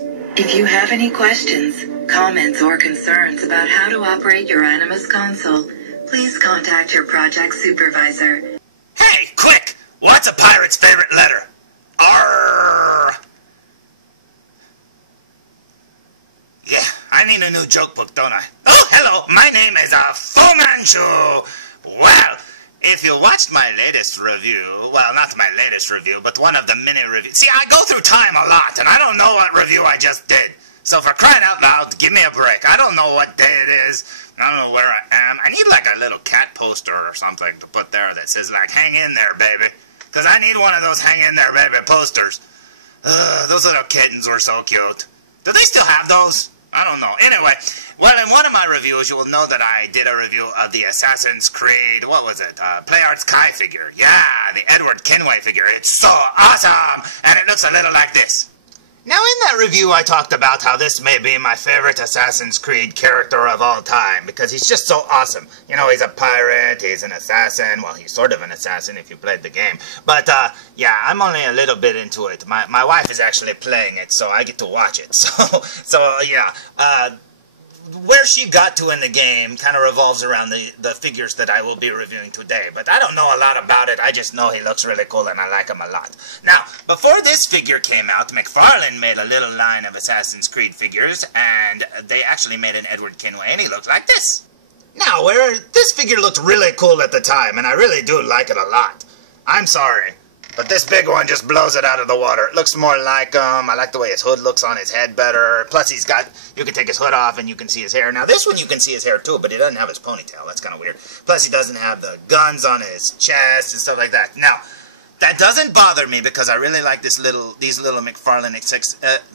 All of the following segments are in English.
If you have any questions, comments, or concerns about how to operate your Animus console, please contact your project supervisor. Hey, quick! What's a pirate's favorite letter? R. Yeah, I need a new joke book, don't I? Oh, hello! My name is Fu Manchu! Well, if you watched my latest review, well, not my latest review, but one of the mini reviews. See, I go through time a lot, and I don't know what review I just did. So for crying out loud, give me a break. I don't know what day it is. I don't know where I am. I need like a little cat poster or something to put there that says like, hang in there, baby. Because I need one of those hang in there, baby posters. Those little kittens were so cute. Do they still have those? I don't know. Anyway, well, in one of my reviews, you will know that I did a review of the Assassin's Creed, what was it? Play Arts Kai figure. Yeah, the Edward Kenway figure. It's so awesome! And it looks a little like this. Now, in that review, I talked about how this may be my favorite Assassin's Creed character of all time, because he's just so awesome. You know, he's a pirate, he's an assassin. Well, he's sort of an assassin if you played the game. But, yeah, I'm only a little bit into it. My wife is actually playing it, so I get to watch it. So yeah, where she got to in the game kind of revolves around the figures that I will be reviewing today. But I don't know a lot about it. I just know he looks really cool and I like him a lot. Now, before this figure came out, McFarlane made a little line of Assassin's Creed figures, and they actually made an Edward Kenway, and he looked like this. Now, this figure looked really cool at the time, and I really do like it a lot. I'm sorry, but this big one just blows it out of the water. It looks more like I like the way his hood looks on his head better. Plus, you can take his hood off and you can see his hair. Now, this one you can see his hair too, but he doesn't have his ponytail. That's kind of weird. Plus, he doesn't have the guns on his chest and stuff like that. Now, that doesn't bother me because I really like these little McFarlane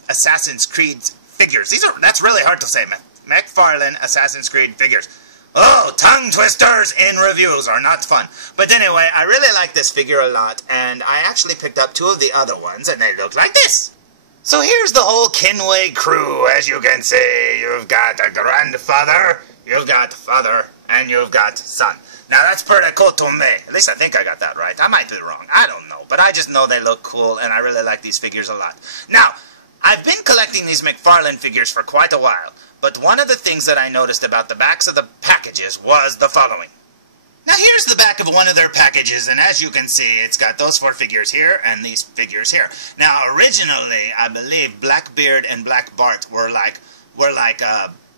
Assassin's Creed figures. That's really hard to say, McFarlane Assassin's Creed figures. Oh, tongue twisters in reviews are not fun. But anyway, I really like this figure a lot, and I actually picked up two of the other ones, and they look like this. So here's the whole Kenway crew, as you can see. You've got a grandfather, you've got father, and you've got son. Now that's pretty cool to me. At least I think I got that right. I might be wrong. I don't know. But I just know they look cool, and I really like these figures a lot. Now, I've been collecting these McFarlane figures for quite a while. But one of the things that I noticed about the backs of the packages was the following. Now here's the back of one of their packages, and as you can see, it's got those four figures here and these figures here. Now originally, I believe Blackbeard and Black Bart were like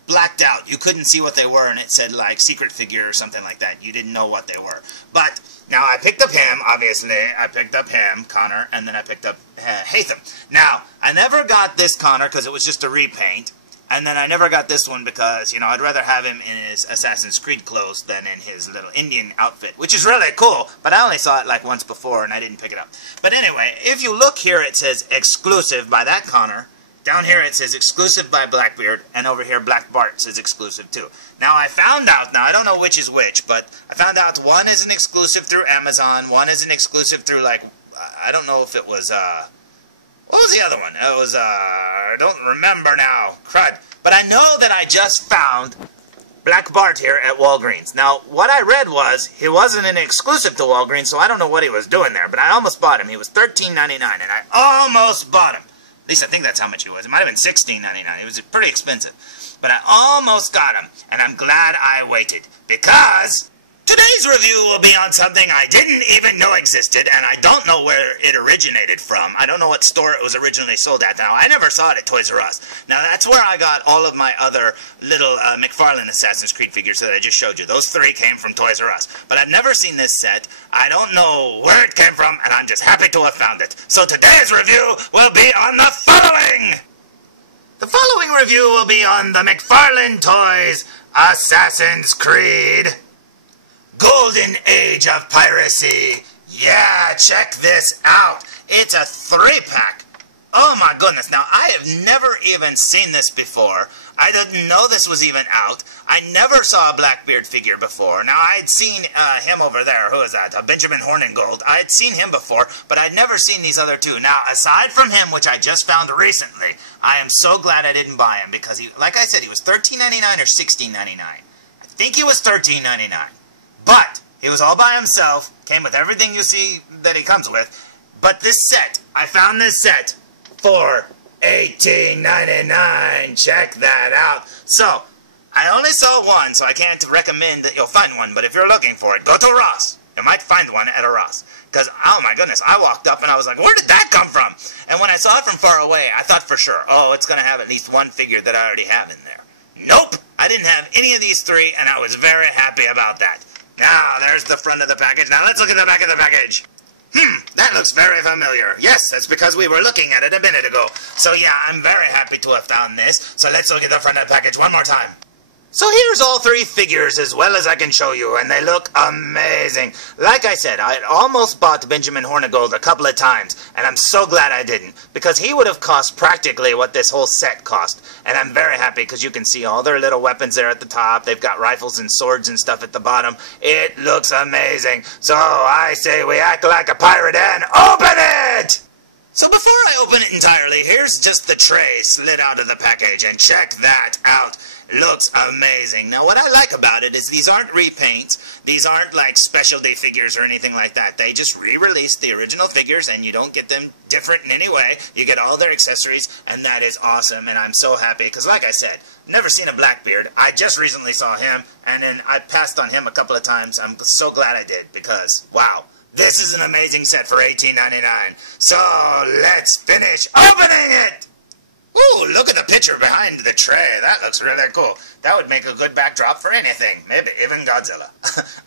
blacked out. You couldn't see what they were, and it said like secret figure or something like that. You didn't know what they were. But now I picked up him, obviously. I picked up him, Connor, and then I picked up Hatham. Now, I never got this Connor because it was just a repaint. And then I never got this one because, you know, I'd rather have him in his Assassin's Creed clothes than in his little Indian outfit, which is really cool, but I only saw it like once before and I didn't pick it up. But anyway, if you look here, it says exclusive by that Connor. Down here it says exclusive by Blackbeard, and over here Black Bart says exclusive too. Now I found out, now I don't know which is which, but I found out one is an exclusive through Amazon, one is an exclusive through like, I don't know if it was, what was the other one? It was, I don't remember now. Crud. But I know that I just found Black Bart here at Walgreens. Now, what I read was, he wasn't an exclusive to Walgreens, so I don't know what he was doing there, but I almost bought him. He was $13.99, and I almost bought him. At least I think that's how much he was. It might have been $16.99. He was pretty expensive. But I almost got him, and I'm glad I waited, because today's review will be on something I didn't even know existed, and I don't know where it originated from. I don't know what store it was originally sold at. Now, I never saw it at Toys R Us. Now, that's where I got all of my other little McFarlane Assassin's Creed figures that I just showed you. Those three came from Toys R Us. But I've never seen this set. I don't know where it came from, and I'm just happy to have found it. So today's review will be on the following. The following review will be on the McFarlane Toys Assassin's Creed Golden Age of Piracy. Yeah, check this out. It's a 3-pack. Oh my goodness. Now, I have never even seen this before. I didn't know this was even out. I never saw a Blackbeard figure before. Now, I'd seen him over there. Who is that? Benjamin Hornigold. I had seen him before, but I'd never seen these other two. Now, aside from him, which I just found recently, I am so glad I didn't buy him because, he, like I said, he was $13.99 or $16.99. I think he was $13.99. But he was all by himself, came with everything you see that he comes with. But this set, I found this set for $18.99. Check that out. So, I only saw one, so I can't recommend that you'll find one, but if you're looking for it, go to Ross. You might find one at a Ross. Because, oh my goodness, I walked up and I was like, where did that come from? And when I saw it from far away, I thought for sure, oh, it's going to have at least one figure that I already have in there. Nope, I didn't have any of these three, and I was very happy about that. Now, there's the front of the package. Now, let's look at the back of the package. That looks very familiar. Yes, that's because we were looking at it a minute ago. So, yeah, I'm very happy to have found this. So, let's look at the front of the package one more time. So here's all three figures as well as I can show you, and they look amazing. Like I said, I almost bought Benjamin Hornigold a couple of times, and I'm so glad I didn't, because he would have cost practically what this whole set cost. And I'm very happy because you can see all their little weapons there at the top. They've got rifles and swords and stuff at the bottom. It looks amazing. So I say we act like a pirate and open it! So before I open it entirely, here's just the tray slid out of the package, and check that out. Looks amazing. Now what I like about it is these aren't repaints. These aren't like specialty figures or anything like that. They just re-released the original figures, and you don't get them different in any way. You get all their accessories, and that is awesome, and I'm so happy because like I said, never seen a Blackbeard. I just recently saw him, and then I passed on him a couple of times. I'm so glad I did because, wow. This is an amazing set for $18.99. So, let's finish opening it! Ooh, look at the picture behind the tray. That looks really cool. That would make a good backdrop for anything. Maybe even Godzilla.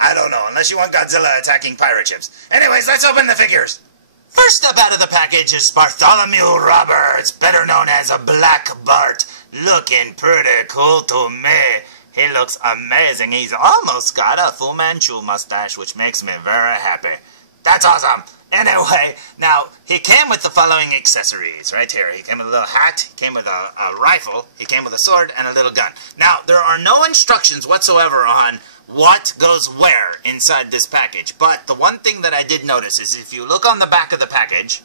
I don't know, unless you want Godzilla attacking pirate ships. Anyways, let's open the figures. First up out of the package is Bartholomew Roberts, better known as a Black Bart. Looking pretty cool to me. He looks amazing. He's almost got a Fu Manchu mustache, which makes me very happy. That's awesome. Anyway, now, he came with the following accessories right here. He came with a little hat, he came with a rifle, he came with a sword, and a little gun. Now, there are no instructions whatsoever on what goes where inside this package. But the one thing that I did notice is if you look on the back of the package,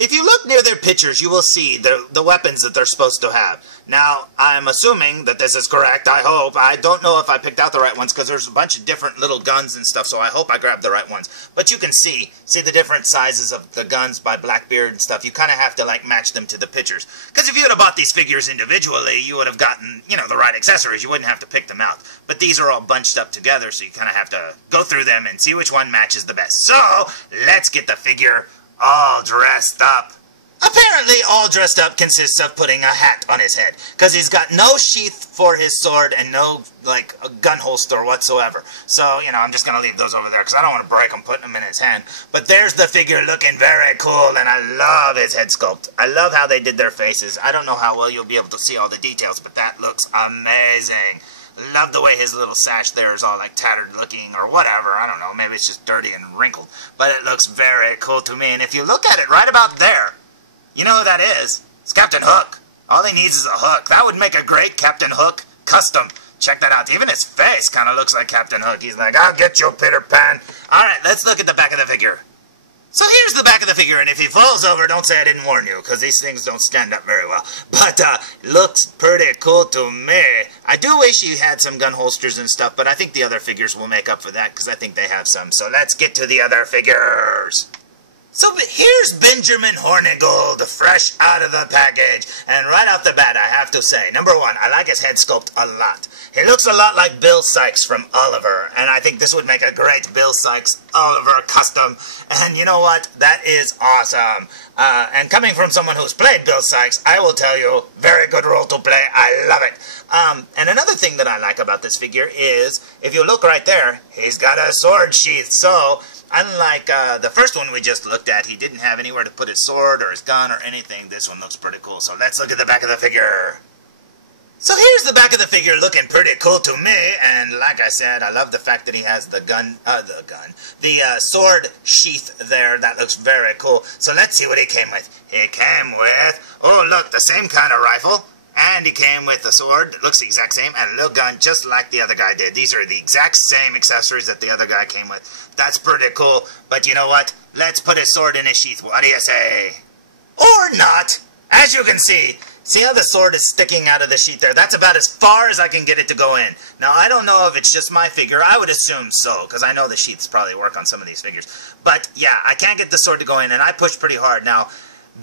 if you look near their pictures, you will see the weapons that they're supposed to have. Now, I'm assuming that this is correct, I hope. I don't know if I picked out the right ones because there's a bunch of different little guns and stuff, so I hope I grabbed the right ones. But you can see the different sizes of the guns by Blackbeard and stuff. You kind of have to, like, match them to the pictures. Because if you would have bought these figures individually, you would have gotten, you know, the right accessories. You wouldn't have to pick them out. But these are all bunched up together, so you kind of have to go through them and see which one matches the best. So, let's get the figure all dressed up. Apparently, all dressed up consists of putting a hat on his head, because he's got no sheath for his sword and no, like, a gun holster whatsoever. So, you know, I'm just going to leave those over there, because I don't want to break them putting them in his hand. But there's the figure looking very cool, and I love his head sculpt. I love how they did their faces. I don't know how well you'll be able to see all the details, but that looks amazing. Love the way his little sash there is all like tattered looking or whatever. I don't know. Maybe it's just dirty and wrinkled. But it looks very cool to me. And if you look at it right about there, you know who that is? It's Captain Hook. All he needs is a hook. That would make a great Captain Hook custom. Check that out. Even his face kind of looks like Captain Hook. He's like, I'll get you, Peter Pan. Alright, let's look at the back of the figure. So here's the back of the figure, and if he falls over, don't say I didn't warn you, because these things don't stand up very well. But, looks pretty cool to me. I do wish he had some gun holsters and stuff, but I think the other figures will make up for that, because I think they have some. So let's get to the other figures. So here's Benjamin Hornigold, fresh out of the package. And right off the bat, I have to say, number one, I like his head sculpt a lot. He looks a lot like Bill Sykes from Oliver, and I think this would make a great Bill Sykes Oliver custom. And you know what? That is awesome. And coming from someone who's played Bill Sykes, I will tell you, very good role to play. I love it. And another thing that I like about this figure is, if you look right there, he's got a sword sheath. So, unlike the first one we just looked at, he didn't have anywhere to put his sword or his gun or anything. This one looks pretty cool. So let's look at the back of the figure. So here's the back of the figure looking pretty cool to me, and like I said, I love the fact that he has the sword sheath there. That looks very cool. So let's see what he came with. He came with, oh look, the same kind of rifle, and he came with a sword that looks the exact same, and a little gun just like the other guy did. These are the exact same accessories that the other guy came with. That's pretty cool, but you know what? Let's put his sword in his sheath. What do you say? Or not. As you can see how the sword is sticking out of the sheath there? That's about as far as I can get it to go in. Now, I don't know if it's just my figure. I would assume so, because I know the sheaths probably work on some of these figures. But, yeah, I can't get the sword to go in, and I pushed pretty hard. Now,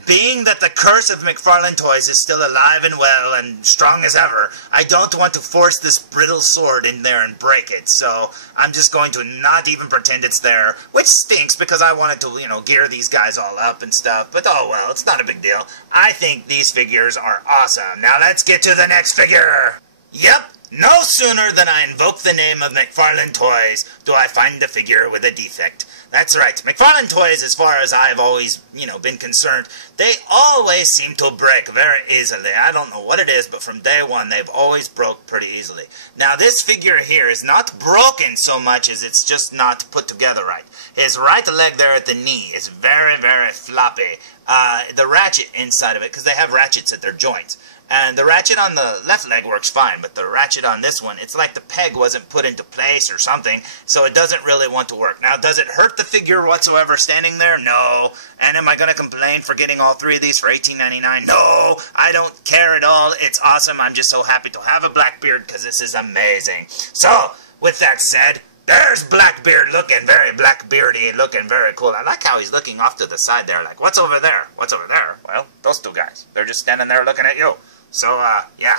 Being that the curse of McFarlane Toys is still alive and well and strong as ever, I don't want to force this brittle sword in there and break it, so I'm just going to not even pretend it's there, which stinks because I wanted to, gear these guys all up and stuff, but oh well, it's not a big deal. I think these figures are awesome. Now let's get to the next figure! Yep! No sooner than I invoke the name of McFarlane Toys do I find a figure with a defect. That's right. McFarlane Toys, as far as I've always, been concerned, they always seem to break very easily. I don't know what it is, but from day one, they've always broke pretty easily. Now, this figure here is not broken so much as it's just not put together right. His right leg there at the knee is very, very floppy. The ratchet inside of it, because they have ratchets at their joints. And the ratchet on the left leg works fine, but the ratchet on this one, it's like the peg wasn't put into place or something, so it doesn't really want to work. Now, does it hurt the figure whatsoever standing there? No. And am I going to complain for getting all three of these for $18.99? No, I don't care at all. It's awesome. I'm just so happy to have a Blackbeard because this is amazing. So, with that said, there's Blackbeard looking very Blackbeardy, looking very cool. I like how he's looking off to the side there, like, what's over there? What's over there? Well, those two guys. They're just standing there looking at you. So, yeah.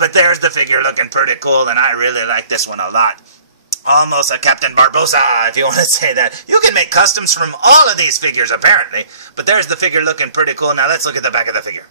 But there's the figure looking pretty cool, and I really like this one a lot. Almost a Captain Barbossa, if you want to say that. You can make customs from all of these figures, apparently. But there's the figure looking pretty cool. Now let's look at the back of the figure.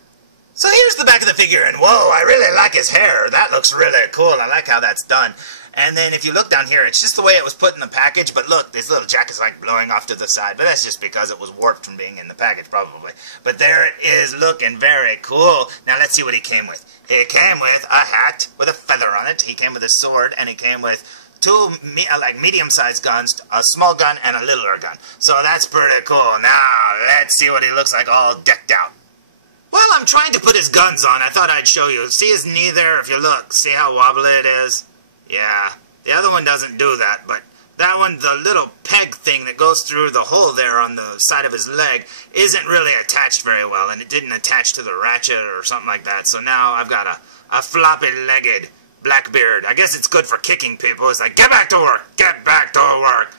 So here's the back of the figure, and whoa, I really like his hair. That looks really cool. I like how that's done. And then if you look down here, it's just the way it was put in the package, but look, this little jacket's like blowing off to the side, but that's just because it was warped from being in the package, probably. But there it is, looking very cool. Now let's see what he came with. He came with a hat with a feather on it, he came with a sword, and he came with two medium-sized guns, a small gun and a littler gun. So that's pretty cool. Now, let's see what he looks like all decked out. While I'm trying to put his guns on, I thought I'd show you. See his knee there, if you look, see how wobbly it is? Yeah, the other one doesn't do that, but that one, the little peg thing that goes through the hole there on the side of his leg, isn't really attached very well, and it didn't attach to the ratchet or something like that, so now I've got a floppy-legged Blackbeard. I guess it's good for kicking people. It's like, get back to work, get back to work.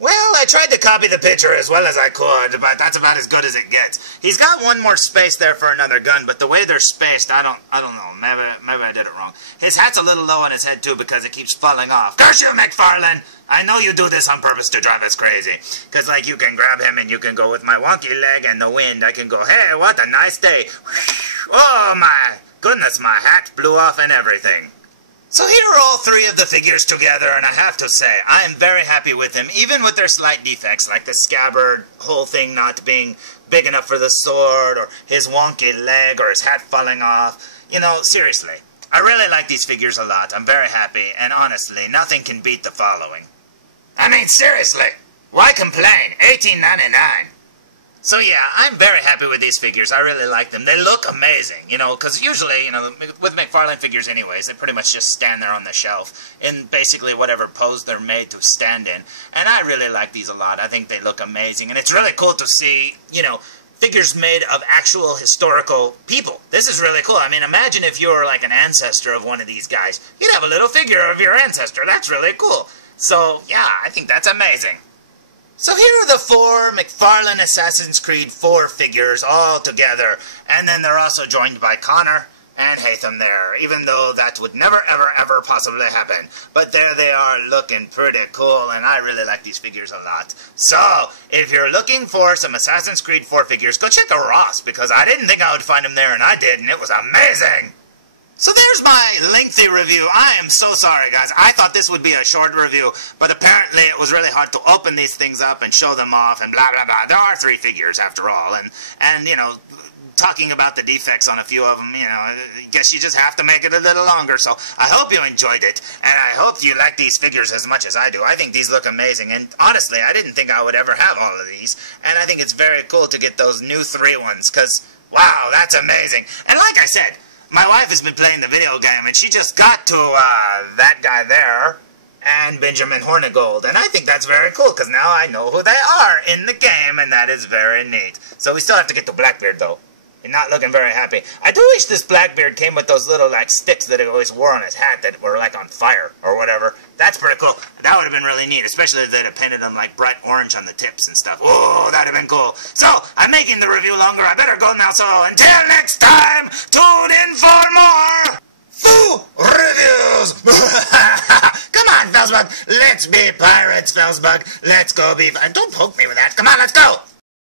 Well, I tried to copy the picture as well as I could, but that's about as good as it gets. He's got one more space there for another gun, but the way they're spaced, I don't know. Maybe I did it wrong. His hat's a little low on his head, too, because it keeps falling off. Curse you, McFarlane! I know you do this on purpose to drive us crazy. Because, like, you can grab him and you can go with my wonky leg and the wind. I can go, hey, what a nice day. Oh, my goodness, my hat blew off and everything. So here are all three of the figures together, and I have to say, I am very happy with them, even with their slight defects, like the scabbard whole thing not being big enough for the sword, or his wonky leg, or his hat falling off. Seriously, I really like these figures a lot. I'm very happy, and honestly, nothing can beat the following. I mean, seriously, why complain? $18.99. So yeah, I'm very happy with these figures. I really like them. They look amazing, because usually, with McFarlane figures anyways, they pretty much just stand there on the shelf in basically whatever pose they're made to stand in. And I really like these a lot. I think they look amazing. And it's really cool to see, figures made of actual historical people. This is really cool. I mean, imagine if you were like an ancestor of one of these guys. You'd have a little figure of your ancestor. That's really cool. So yeah, I think that's amazing. So here are the 4 McFarlane Assassin's Creed 4 figures all together, and then they're also joined by Connor and Hatham there, even though that would never, ever, ever possibly happen. But there they are, looking pretty cool, and I really like these figures a lot. So, if you're looking for some Assassin's Creed 4 figures, go check out Ross, because I didn't think I would find them there, and I did, and it was amazing! So there's my lengthy review. I am so sorry, guys. I thought this would be a short review, but apparently it was really hard to open these things up and show them off and blah, blah, blah. There are 3 figures, after all, and talking about the defects on a few of them, I guess you just have to make it a little longer. So I hope you enjoyed it, and I hope you like these figures as much as I do. I think these look amazing, and honestly, I didn't think I would ever have all of these, and I think it's very cool to get those new 3 ones, because, wow, that's amazing. And like I said, my wife has been playing the video game, and she just got to that guy there and Benjamin Hornigold. And I think that's very cool, because now I know who they are in the game, and that is very neat. So we still have to get to Blackbeard, though. You're not looking very happy. I do wish this Blackbeard came with those little, like, sticks that he always wore on his hat that were, like, on fire or whatever. That's pretty cool. That would have been really neat, especially if they'd have painted them, like, bright orange on the tips and stuff. Oh, that would have been cool. So, I'm making the review longer. I better go now. So, until next time, tune in for more reviews. Come on, felzbug. Let's be pirates, felzbug. Let's go be... Don't poke me with that. Come on, let's go.